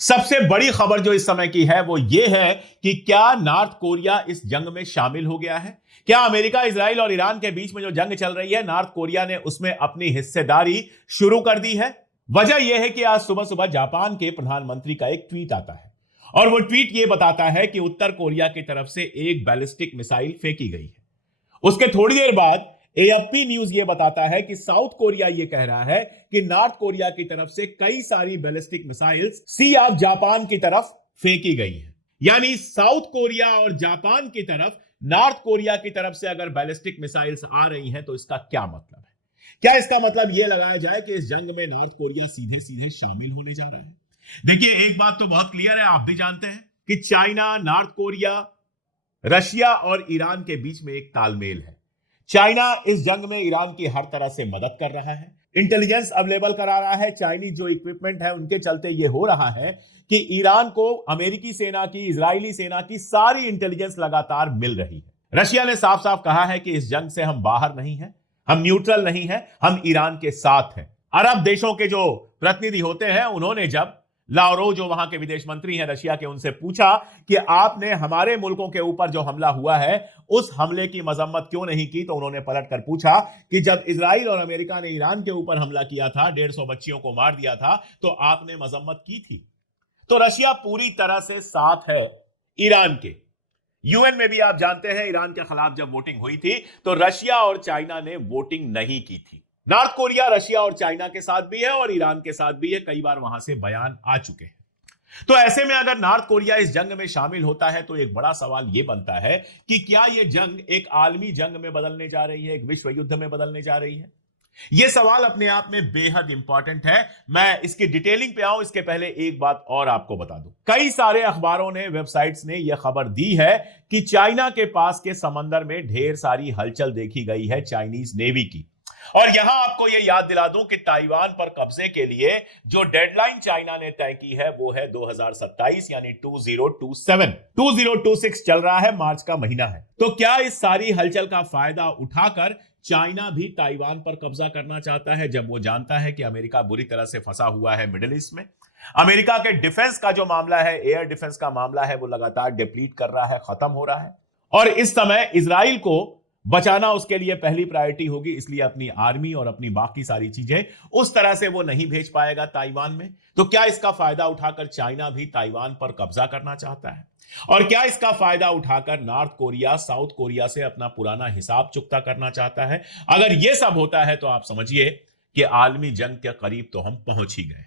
सबसे बड़ी खबर जो इस समय की है वो ये है कि क्या नॉर्थ कोरिया इस जंग में शामिल हो गया है। क्या अमेरिका, इजराइल और ईरान के बीच में जो जंग चल रही है, नॉर्थ कोरिया ने उसमें अपनी हिस्सेदारी शुरू कर दी है। वजह यह है कि आज सुबह सुबह जापान के प्रधानमंत्री का एक ट्वीट आता है और वो ट्वीट ये बताता है कि उत्तर कोरिया की तरफ से एक बैलिस्टिक मिसाइल फेंकी गई है। उसके थोड़ी देर बाद एएफपी न्यूज ये बताता है कि साउथ कोरिया ये कह रहा है कि नॉर्थ कोरिया की तरफ से कई सारी ballistic missiles sea of Japan की तरफ फेंकी गई है। यानी साउथ कोरिया और जापान की तरफ नॉर्थ कोरिया की तरफ से अगर बैलिस्टिक मिसाइल्स आ रही हैं तो इसका क्या मतलब है? क्या इसका मतलब यह लगाया जाए कि इस जंग में नॉर्थ कोरिया सीधे सीधे शामिल होने जा रहा है? देखिए, एक बात तो बहुत क्लियर है, आप भी जानते हैं कि चाइना, नॉर्थ कोरिया, रशिया और ईरान के बीच में एक तालमेल है। चाइना इस जंग में ईरान की हर तरह से मदद कर रहा है, इंटेलिजेंस अवेलेबल करा रहा है। चाइनीज जो इक्विपमेंट है उनके चलते यह हो रहा है कि ईरान को अमेरिकी सेना की, इजरायली सेना की सारी इंटेलिजेंस लगातार मिल रही है। रशिया ने साफ साफ कहा है कि इस जंग से हम बाहर नहीं हैं, हम न्यूट्रल नहीं हैं, हम ईरान के साथ हैं। अरब देशों के जो प्रतिनिधि होते हैं उन्होंने जब लावरोव, जो वहां के विदेश मंत्री हैं रशिया के, उनसे पूछा कि आपने हमारे मुल्कों के ऊपर जो हमला हुआ है उस हमले की मजम्मत क्यों नहीं की, तो उन्होंने पलट कर पूछा कि जब इजराइल और अमेरिका ने ईरान के ऊपर हमला किया था, 150 बच्चियों को मार दिया था, तो आपने मजम्मत की थी। तो रशिया पूरी तरह से साथ है ईरान के। यूएन में भी आप जानते हैं ईरान के खिलाफ जब वोटिंग हुई थी तो रशिया और चाइना ने वोटिंग नहीं की थी। नॉर्थ कोरिया रशिया और चाइना के साथ भी है और ईरान के साथ भी है, कई बार वहां से बयान आ चुके हैं। तो ऐसे में अगर नॉर्थ कोरिया इस जंग में शामिल होता है तो एक बड़ा सवाल यह बनता है कि क्या यह जंग एक आलमी जंग में बदलने जा रही है, एक विश्व युद्ध में बदलने जा रही है? यह सवाल अपने आप में बेहद इंपॉर्टेंट है। मैं इसकी डिटेलिंग पे आऊं इसके पहले एक बात और आपको बता दूं। कई सारे अखबारों ने, वेबसाइट्स ने यह खबर दी है कि चाइना के पास के समंदर में ढेर सारी हलचल देखी गई है चाइनीज नेवी की। और यहां आपको यह याद दिला दूं कि ताइवान पर कब्जे के लिए जो डेडलाइन चाइना ने तय की है वो है 2027, यानी 2027। 2026 चल रहा है, मार्च का महीना है। तो क्या इस सारी हलचल का फायदा उठाकर चाइना भी ताइवान पर कब्जा करना चाहता है, जब वो जानता है कि अमेरिका बुरी तरह से फंसा हुआ है मिडिल ईस्ट में? अमेरिका के डिफेंस का जो मामला है, एयर डिफेंस का मामला है, वो लगातार डिप्लीट कर रहा है, खत्म हो रहा है। और इस समय इजराइल को बचाना उसके लिए पहली प्रायोरिटी होगी, इसलिए अपनी आर्मी और अपनी बाकी सारी चीजें उस तरह से वो नहीं भेज पाएगा ताइवान में। तो क्या इसका फायदा उठाकर चाइना भी ताइवान पर कब्जा करना चाहता है? और क्या इसका फायदा उठाकर नॉर्थ कोरिया साउथ कोरिया से अपना पुराना हिसाब चुकता करना चाहता है? अगर यह सब होता है तो आप समझिए कि आलमी जंग के करीब तो हम पहुंच ही गए।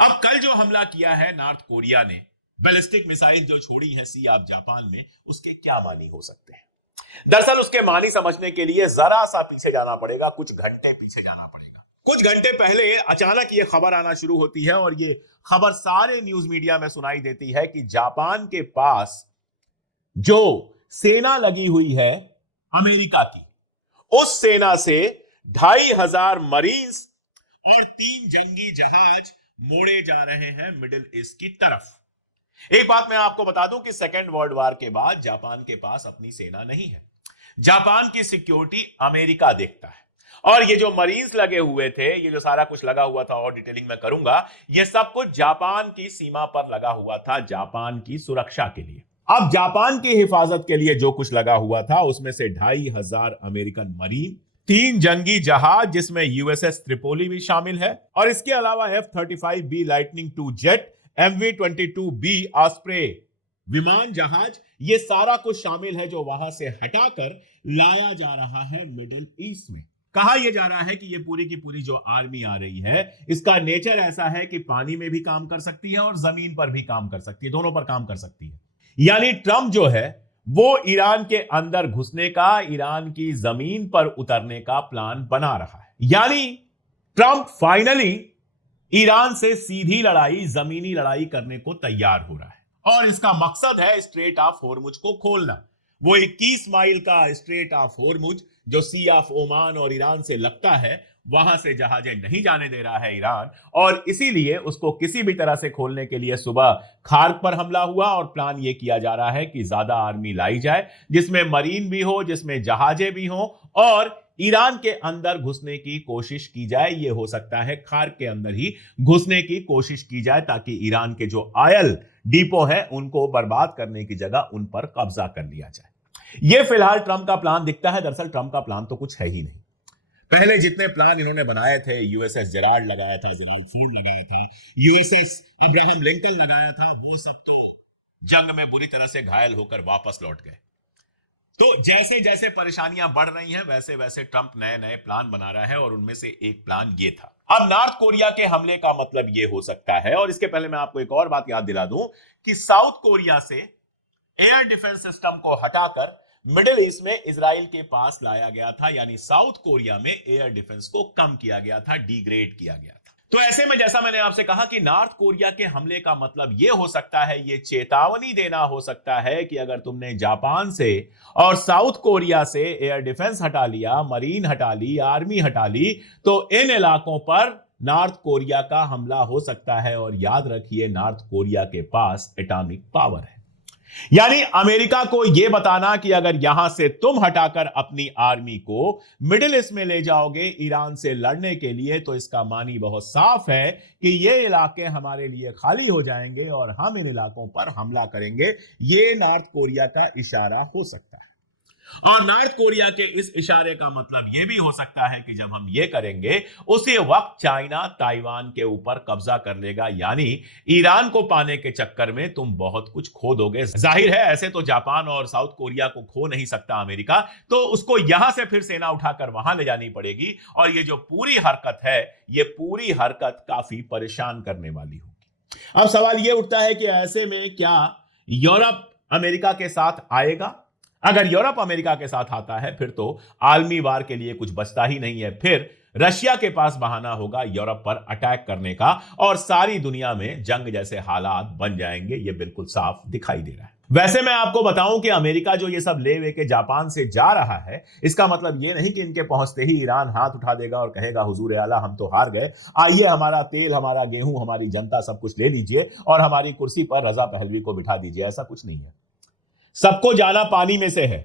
अब कल जो हमला किया है नॉर्थ कोरिया ने, बैलिस्टिक मिसाइल जो छोड़ी है सी ऑफ जापान में, उसके क्या मानी हो सकते हैं? दरअसल उसके मानी समझने के लिए जरा सा पीछे जाना पड़ेगा, कुछ घंटे पीछे जाना पड़ेगा। कुछ घंटे पहले अचानक ये खबर आना शुरू होती है और ये खबर सारे न्यूज मीडिया में सुनाई देती है कि जापान के पास जो सेना लगी हुई है अमेरिका की, उस सेना से 2500 मरीन्स और 3 जंगी जहाज मोड़े जा रहे हैं मिडिल ईस्ट की तरफ। एक बात मैं आपको बता दूं कि सेकेंड वर्ल्ड वॉर के बाद जापान के पास अपनी सेना नहीं है। जापान की सिक्योरिटी अमेरिका देखता है। और ये जो मरीन्स लगे हुए थे, ये जो सारा कुछ लगा हुआ था, और डिटेलिंग में करूंगा, ये सब कुछ जापान की सीमा पर लगा हुआ था, जापान की सुरक्षा के लिए। अब जापान की हिफाजत के लिए जो कुछ लगा हुआ था उसमें से 2500 अमेरिकन मरीन, 3 जंगी जहाज जिसमें यूएसएस त्रिपोली भी शामिल है, और इसके अलावा F-35B lightning II jet, MV-22B osprey विमान जहाज, ये सारा कुछ शामिल है जो वहां से हटाकर लाया जा रहा है मिडिल ईस्ट में। कहा यह जा रहा है कि ये पूरी की पूरी जो आर्मी आ रही है, इसका नेचर ऐसा है कि पानी में भी काम कर सकती है और जमीन पर भी काम कर सकती है, दोनों पर काम कर सकती है। यानी ट्रंप जो है वो ईरान के अंदर घुसने का, ईरान की जमीन पर उतरने का प्लान बना रहा है। यानी ट्रंप फाइनली ईरान से सीधी लड़ाई, जमीनी लड़ाई करने को तैयार हो रहा है और इसका मकसद है स्ट्रेट ऑफ होर्मुज को खोलना। वो 21 माइल का स्ट्रेट ऑफ होर्मुज जो सी ऑफ ओमान और ईरान से लगता है, वहां से जहाजें नहीं जाने दे रहा है ईरान, और इसीलिए उसको किसी भी तरह से खोलने के लिए सुबह खार्क पर हमला हुआ और प्लान यह किया जा रहा है कि ज्यादा आर्मी लाई जाए, जिसमें मरीन भी हो, जिसमें जहाजें भी हो और ईरान के अंदर घुसने की कोशिश की जाए। यह हो सकता है खार्क के अंदर ही घुसने की कोशिश की जाए ताकि ईरान के जो ऑयल डिपो है उनको बर्बाद करने की जगह उन पर कब्जा कर लिया जाए। यह फिलहाल ट्रंप का प्लान दिखता है। दरअसल ट्रंप का प्लान तो कुछ है ही नहीं। पहले जितने प्लान इन्होंने बनाए थे, यूएसएस जेराल्ड लगाया था, जेराल्ड फोर्ड लगाया था, यूएसएस अब्राहम लिंकन लगाया था, वो सब तो जंग में बुरी तरह से घायल होकर वापस लौट गए। तो जैसे जैसे परेशानियां बढ़ रही हैं वैसे वैसे ट्रंप नए नए प्लान बना रहा है और उनमें से एक प्लान ये था। अब नॉर्थ कोरिया के हमले का मतलब ये हो सकता है, और इसके पहले मैं आपको एक और बात याद दिला दूं कि साउथ कोरिया से एयर डिफेंस सिस्टम को हटाकर मिडिल ईस्ट में इजराइल के पास लाया गया था, यानी साउथ कोरिया में एयर डिफेंस को कम किया गया था, डिग्रेड किया गया था। तो ऐसे में जैसा मैंने आपसे कहा कि नॉर्थ कोरिया के हमले का मतलब यह हो सकता है, यह चेतावनी देना हो सकता है कि अगर तुमने जापान से और साउथ कोरिया से एयर डिफेंस हटा लिया, मरीन हटा ली, आर्मी हटा ली, तो इन इलाकों पर नॉर्थ कोरिया का हमला हो सकता है। और याद रखिए, नॉर्थ कोरिया के पास एटॉमिक पावर है, यानी अमेरिका को यह बताना कि अगर यहां से तुम हटाकर अपनी आर्मी को मिडिल ईस्ट में ले जाओगे ईरान से लड़ने के लिए, तो इसका मानी बहुत साफ है कि ये इलाके हमारे लिए खाली हो जाएंगे और हम इन इलाकों पर हमला करेंगे। ये नॉर्थ कोरिया का इशारा हो सकता है। और नॉर्थ कोरिया के इस इशारे का मतलब यह भी हो सकता है कि जब हम ये करेंगे उसी वक्त चाइना ताइवान के ऊपर कब्जा कर लेगा, यानी ईरान को पाने के चक्कर में तुम बहुत कुछ खो दोगे। जाहिर है ऐसे तो जापान और साउथ कोरिया को खो नहीं सकता अमेरिका, तो उसको यहां से फिर सेना उठाकर वहां ले जानी पड़ेगी। और ये जो पूरी हरकत है, ये पूरी हरकत काफी परेशान करने वाली होगी। अब सवाल यह उठता है कि ऐसे में क्या यूरोप अमेरिका के साथ आएगा? अगर यूरोप अमेरिका के साथ आता है फिर तो आलमी वार के लिए कुछ बचता ही नहीं है। फिर रशिया के पास बहाना होगा यूरोप पर अटैक करने का और सारी दुनिया में जंग जैसे हालात बन जाएंगे। यह बिल्कुल साफ दिखाई दे रहा है। वैसे मैं आपको बताऊं कि अमेरिका जो ये सब ले के जापान से जा रहा है, इसका मतलब ये नहीं कि इनके पहुंचते ही ईरान हाथ उठा देगा और कहेगा हुजूर आला हम तो हार गए, आइए हमारा तेल, हमारा गेहूं, हमारी जनता सब कुछ ले लीजिए और हमारी कुर्सी पर रजा पहलवी को बिठा दीजिए। ऐसा कुछ नहीं है। सबको जाना पानी में से है,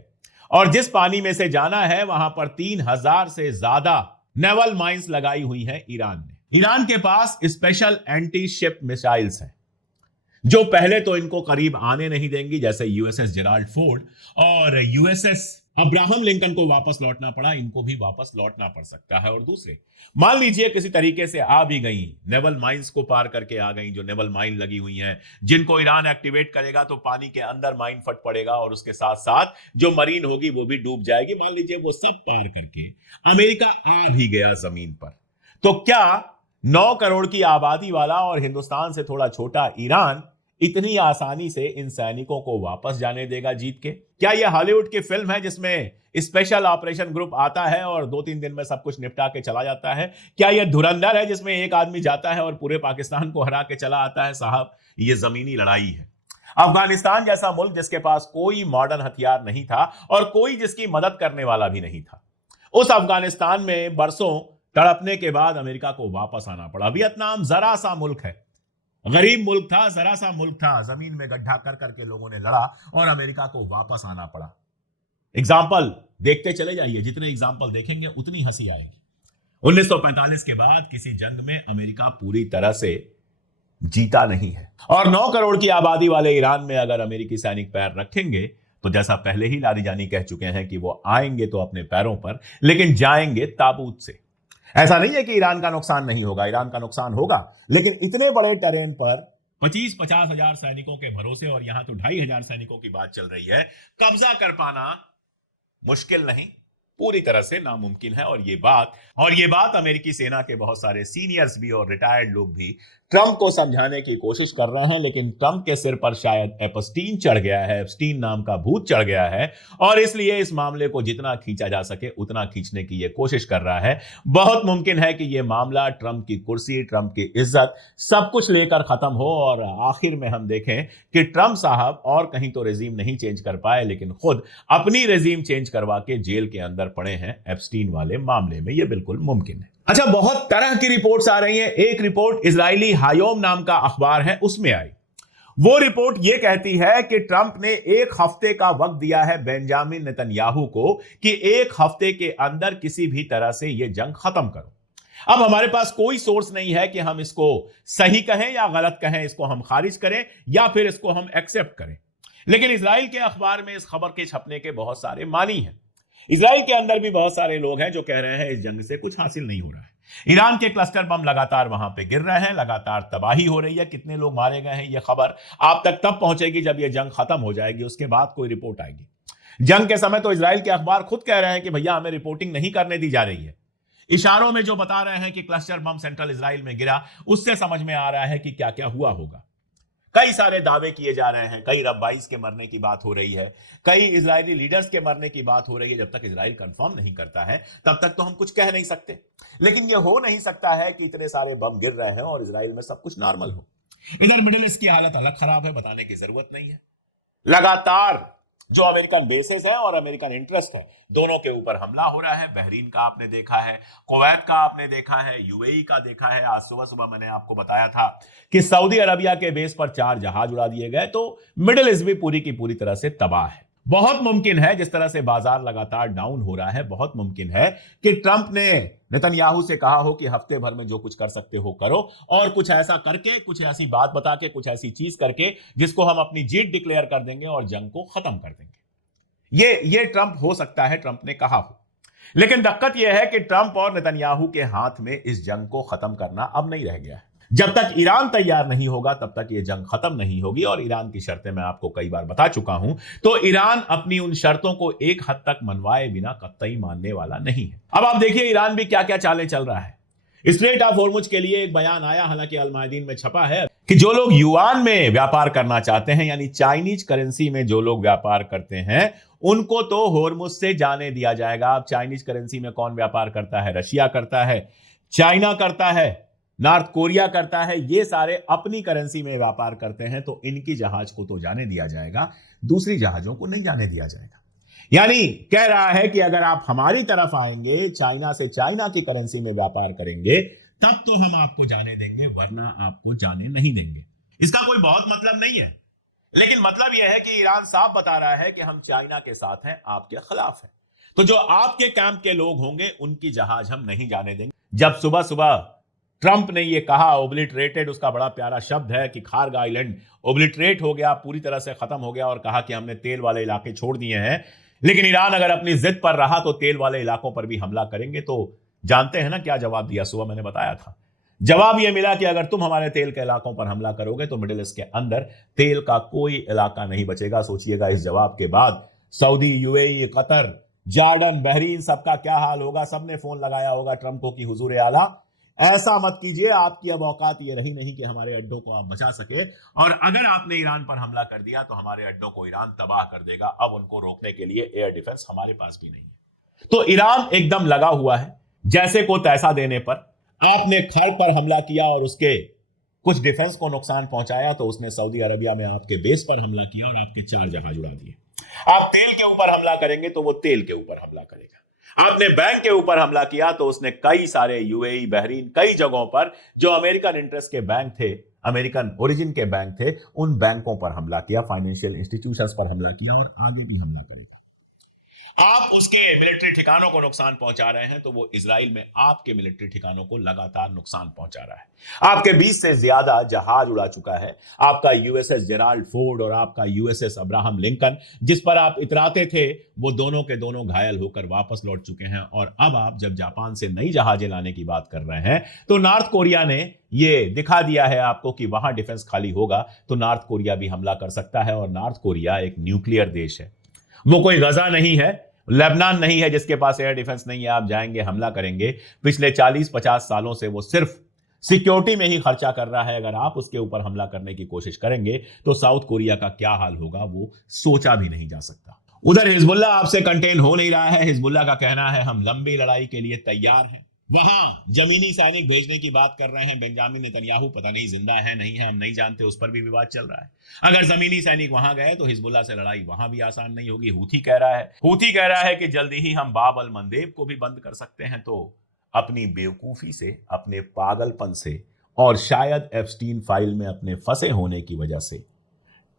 और जिस पानी में से जाना है वहां पर 3000 से ज्यादा नेवल माइंस लगाई हुई है ईरान ने। ईरान के पास स्पेशल एंटी शिप मिसाइल्स हैं जो पहले तो इनको करीब आने नहीं देंगी, जैसे यूएसएस जेराल्ड फोर्ड और यूएसएस अब्राहम लिंकन को वापस लौटना पड़ा, इनको भी वापस लौटना पड़ सकता है। और दूसरे, मान लीजिए किसी तरीके से आ भी गई, नेवल माइंस को पार करके आ गई, जो नेवल माइन लगी हुई हैं जिनको ईरान एक्टिवेट करेगा तो पानी के अंदर माइन फट पड़ेगा और उसके साथ साथ जो मरीन होगी वो भी डूब जाएगी। मान लीजिए वो सब पार करके अमेरिका आ भी गया जमीन पर, तो क्या 9 करोड़ की आबादी वाला और हिंदुस्तान से थोड़ा छोटा ईरान इतनी आसानी से इन सैनिकों को वापस जाने देगा जीत के? क्या यह हॉलीवुड की फिल्म है जिसमें स्पेशल ऑपरेशन ग्रुप आता है और 2-3 दिन में सब कुछ निपटा के चला जाता है? क्या यह धुरंधर है जिसमें एक आदमी जाता है और पूरे पाकिस्तान को हरा के चला आता है? साहब, यह जमीनी लड़ाई है। अफगानिस्तान जैसा मुल्क जिसके पास कोई मॉडर्न हथियार नहीं था और कोई जिसकी मदद करने वाला भी नहीं था, उस अफगानिस्तान में बरसों तड़पने के बाद अमेरिका को वापस आना पड़ा। वियतनाम जरा सा मुल्क है, गरीब मुल्क था, जरा सा मुल्क था, जमीन में गड्ढा कर करके लोगों ने लड़ा और अमेरिका को वापस आना पड़ा। एग्जाम्पल देखते चले जाइए, जितने एग्जाम्पल देखेंगे उतनी हंसी आएगी। 1945 के बाद किसी जंग में अमेरिका पूरी तरह से जीता नहीं है, और 9 करोड़ की आबादी वाले ईरान में अगर अमेरिकी सैनिक पैर रखेंगे तो जैसा पहले ही लारी जानी कह चुके हैं कि वो आएंगे तो अपने पैरों पर, लेकिन जाएंगे ताबूत से। ऐसा नहीं है कि ईरान का नुकसान नहीं होगा, ईरान का नुकसान होगा, लेकिन इतने बड़े टेरेन पर 25-50 हजार सैनिकों के भरोसे, और यहां तो 2500 सैनिकों की बात चल रही है, कब्जा कर पाना मुश्किल नहीं, पूरी तरह से नामुमकिन है। और ये बात अमेरिकी सेना के बहुत सारे सीनियर्स भी और रिटायर्ड लोग भी ट्रंप को समझाने की कोशिश कर रहे हैं, लेकिन ट्रंप के सिर पर शायद एपस्टीन चढ़ गया है, एपस्टीन नाम का भूत चढ़ गया है, और इसलिए इस मामले को जितना खींचा जा सके उतना खींचने की यह कोशिश कर रहा है। बहुत मुमकिन है कि यह मामला ट्रंप की कुर्सी, ट्रंप की इज्जत, सब कुछ लेकर खत्म हो और आखिर में हम देखें कि ट्रंप साहब और कहीं तो रेजीम नहीं चेंज कर पाए, लेकिन खुद अपनी रेजीम चेंज करवा के जेल के अंदर पड़े हैं एपस्टीन वाले मामले में। यह बिल्कुल मुमकिन है। अच्छा, बहुत तरह की रिपोर्ट्स आ रही हैं। एक रिपोर्ट इजरायली हायोम नाम का अखबार है, उसमें आई। वो रिपोर्ट ये कहती है कि ट्रंप ने एक हफ्ते का वक्त दिया है बेंजामिन नेतन्याहू को कि एक हफ्ते के अंदर किसी भी तरह से यह जंग खत्म करो। अब हमारे पास कोई सोर्स नहीं है कि हम इसको सही कहें या गलत कहें, इसको हम खारिज करें या फिर इसको हम एक्सेप्ट करें। लेकिन इजराइल के अखबार में इस खबर के छपने के बहुत सारे मानी हैं। इजराइल के अंदर भी बहुत सारे लोग हैं जो कह रहे हैं इस जंग से कुछ हासिल नहीं हो रहा है। ईरान के क्लस्टर बम लगातार वहां पे गिर रहे हैं, लगातार तबाही हो रही है। कितने लोग मारे गए हैं, यह खबर आप तक तब पहुंचेगी जब यह जंग खत्म हो जाएगी, उसके बाद कोई रिपोर्ट आएगी। जंग के समय तो इजराइल के अखबार खुद कह रहे हैं कि भैया हमें रिपोर्टिंग नहीं करने दी जा रही है। इशारों में जो बता रहे हैं कि क्लस्टर बम सेंट्रल इजराइल में गिरा, उससे समझ में आ रहा है कि क्या क्या हुआ होगा। कई सारे दावे किए जा रहे हैं, कई रब्बाइस के मरने की बात हो रही है, कई इजरायली लीडर्स के मरने की बात हो रही है। जब तक इजराइल कंफर्म नहीं करता है तब तक तो हम कुछ कह नहीं सकते। लेकिन यह हो नहीं सकता है कि इतने सारे बम गिर रहे हैं और इजराइल में सब कुछ नॉर्मल हो। इधर मिडिल ईस्ट की हालत अलग खराब है, बताने की जरूरत नहीं है। लगातार जो अमेरिकन बेसेस है और अमेरिकन इंटरेस्ट है, दोनों के ऊपर हमला हो रहा है। बहरीन का आपने देखा है, कुवैत का आपने देखा है, यूएई का देखा है। आज सुबह सुबह मैंने आपको बताया था कि सऊदी अरबिया के बेस पर 4 जहाज उड़ा दिए गए। तो मिडिल ईस्ट भी पूरी की पूरी तरह से तबाह है। बहुत मुमकिन है, जिस तरह से बाजार लगातार डाउन हो रहा है, बहुत मुमकिन है कि ट्रंप ने नेतन्याहू से कहा हो कि हफ्ते भर में जो कुछ कर सकते हो करो, और कुछ ऐसा करके, कुछ ऐसी बात बता के, कुछ ऐसी चीज करके जिसको हम अपनी जीत डिक्लेयर कर देंगे और जंग को खत्म कर देंगे। ये ट्रंप हो सकता है, ट्रंप ने कहा हो। लेकिन दिक्कत यह है कि ट्रंप और नेतन्याहू के हाथ में इस जंग को खत्म करना अब नहीं रह गया है। जब तक ईरान तैयार नहीं होगा तब तक यह जंग खत्म नहीं होगी। और ईरान की शर्तें मैं आपको कई बार बता चुका हूं, तो ईरान अपनी उन शर्तों को एक हद तक मनवाए बिना कतई मानने वाला नहीं है। अब आप देखिए ईरान भी क्या क्या चालें चल रहा है। स्ट्रेट ऑफ होर्मुज के लिए एक बयान आया, हालांकि अल मायदीन में छपा है, कि जो लोग युआन में व्यापार करना चाहते हैं, यानी चाइनीज करेंसी में जो लोग व्यापार करते हैं, उनको तो होर्मुज से जाने दिया जाएगा। अब चाइनीज करेंसी में कौन व्यापार करता है? रशिया करता है, चाइना करता है, नॉर्थ कोरिया करता है। ये सारे अपनी करेंसी में व्यापार करते हैं, तो इनकी जहाज को तो जाने दिया जाएगा, दूसरी जहाजों को नहीं जाने दिया जाएगा। यानी कह रहा है कि अगर आप हमारी तरफ आएंगे, चाइना से चाइना की करेंसी में व्यापार करेंगे, तब तो हम आपको जाने देंगे, वरना आपको जाने नहीं देंगे। इसका कोई बहुत मतलब नहीं है, लेकिन मतलब यह है कि ईरान साफ बता रहा है कि हम चाइना के साथ हैं, आपके खिलाफ हैं। तो जो आपके कैंप के लोग होंगे उनकी जहाज हम नहीं जाने देंगे। जब सुबह सुबह ट्रंप ने यह कहा, ओब्लिटरेटेड उसका बड़ा प्यारा शब्द है, कि खार्ग आइलैंड ओब्लिटरेट हो गया, पूरी तरह से खत्म हो गया, और कहा कि हमने तेल वाले इलाके छोड़ दिए हैं। लेकिन ईरान अगर अपनी जिद पर रहा तो तेल वाले इलाकों पर भी हमला करेंगे। तो जानते हैं ना क्या जवाब दिया? सुबह मैंने बताया था, जवाब यह मिला कि अगर तुम हमारे तेल के इलाकों पर हमला करोगे तो मिडिल ईस्ट के अंदर तेल का कोई इलाका नहीं बचेगा। सोचिएगा इस जवाब के बाद Saudi, UAE, Qatar, Jordan, Bahrain, सबका क्या हाल होगा। सबने फोन लगाया होगा ट्रंप को कि हुजूर आला, ऐसा मत कीजिए, आपकी अब औकात ये रही नहीं कि हमारे अड्डों को आप बचा सके, और अगर आपने ईरान पर हमला कर दिया तो हमारे अड्डों को ईरान तबाह कर देगा। अब उनको रोकने के लिए एयर डिफेंस हमारे पास भी नहीं है। तो ईरान एकदम लगा हुआ है, जैसे को तैसा देने पर। आपने खर्ग पर हमला किया और उसके कुछ डिफेंस को नुकसान पहुंचाया, तो उसने सऊदी अरबिया में आपके बेस पर हमला किया और आपके 4 जहाज उड़ा दिए। आप तेल के ऊपर हमला करेंगे तो वो तेल के ऊपर हमला करेगा। आपने बैंक के ऊपर हमला किया तो उसने कई सारे यूएई, बहरीन, कई जगहों पर जो अमेरिकन इंटरेस्ट के बैंक थे, अमेरिकन ओरिजिन के बैंक थे, उन बैंकों पर हमला किया, फाइनेंशियल इंस्टीट्यूशंस पर हमला किया, और आगे भी हमला करेगा। आप उसके मिलिट्री ठिकानों को नुकसान पहुंचा रहे हैं, तो वो इजराइल में आपके मिलिट्री ठिकानों को लगातार नुकसान पहुंचा रहा है। आपके 20 से ज्यादा जहाज उड़ा चुका है। आपका यूएसएस जेराल्ड फोर्ड और आपका यूएसएस अब्राहम लिंकन, जिस पर आप इतराते थे, वो दोनों के दोनों घायल होकर वापस लौट चुके हैं। और अब आप जब जापान से नई जहाजें लाने की बात कर रहे हैं, तो नॉर्थ कोरिया ने ये दिखा दिया है आपको कि वहां डिफेंस खाली होगा तो नॉर्थ कोरिया भी हमला कर सकता है। और नॉर्थ कोरिया एक न्यूक्लियर देश है, वो कोई गजा नहीं है, लेबनान नहीं है जिसके पास एयर डिफेंस नहीं है। आप जाएंगे, हमला करेंगे। पिछले 40-50 सालों से वो सिर्फ सिक्योरिटी में ही खर्चा कर रहा है। अगर आप उसके ऊपर हमला करने की कोशिश करेंगे तो साउथ कोरिया का क्या हाल होगा, वो सोचा भी नहीं जा सकता। उधर हिजबुल्लाह आपसे कंटेन हो नहीं रहा है। हिजबुल्लाह का कहना है हम लंबी लड़ाई के लिए तैयार हैं। वहां जमीनी सैनिक भेजने की बात कर रहे हैं बेंजामिन नेतन्याहू, पता नहीं जिंदा है नहीं है, हम नहीं जानते, उस पर भी विवाद चल रहा है। अगर जमीनी सैनिक वहां गए तो हिजबुल्लाह से लड़ाई वहां भी आसान नहीं होगी। हूथी कह रहा है कि जल्दी ही हम बाब अल मंदेब को भी बंद कर सकते हैं। तो अपनी बेवकूफी से, अपने पागलपन से, और शायद एप्स्टीन फाइल में अपने फंसे होने की वजह से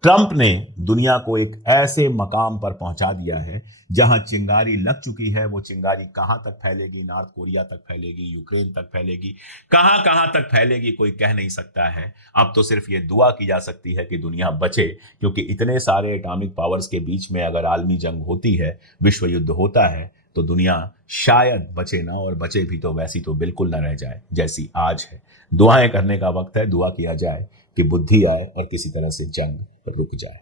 ट्रंप ने दुनिया को एक ऐसे मकाम पर पहुंचा दिया है जहां चिंगारी लग चुकी है। वो चिंगारी कहां तक फैलेगी, नॉर्थ कोरिया तक फैलेगी, यूक्रेन तक फैलेगी, कहां कहां तक फैलेगी कोई कह नहीं सकता है। अब तो सिर्फ ये दुआ की जा सकती है कि दुनिया बचे, क्योंकि इतने सारे एटॉमिक पावर्स के बीच में अगर आलमी जंग होती है, विश्व युद्ध होता है, तो दुनिया शायद बचे ना, और बचे भी तो वैसी तो बिल्कुल ना रह जाए जैसी आज है। दुआएं करने का वक्त है, दुआ किया जाए कि बुद्धि आए और किसी तरह से जंग रुक जाए।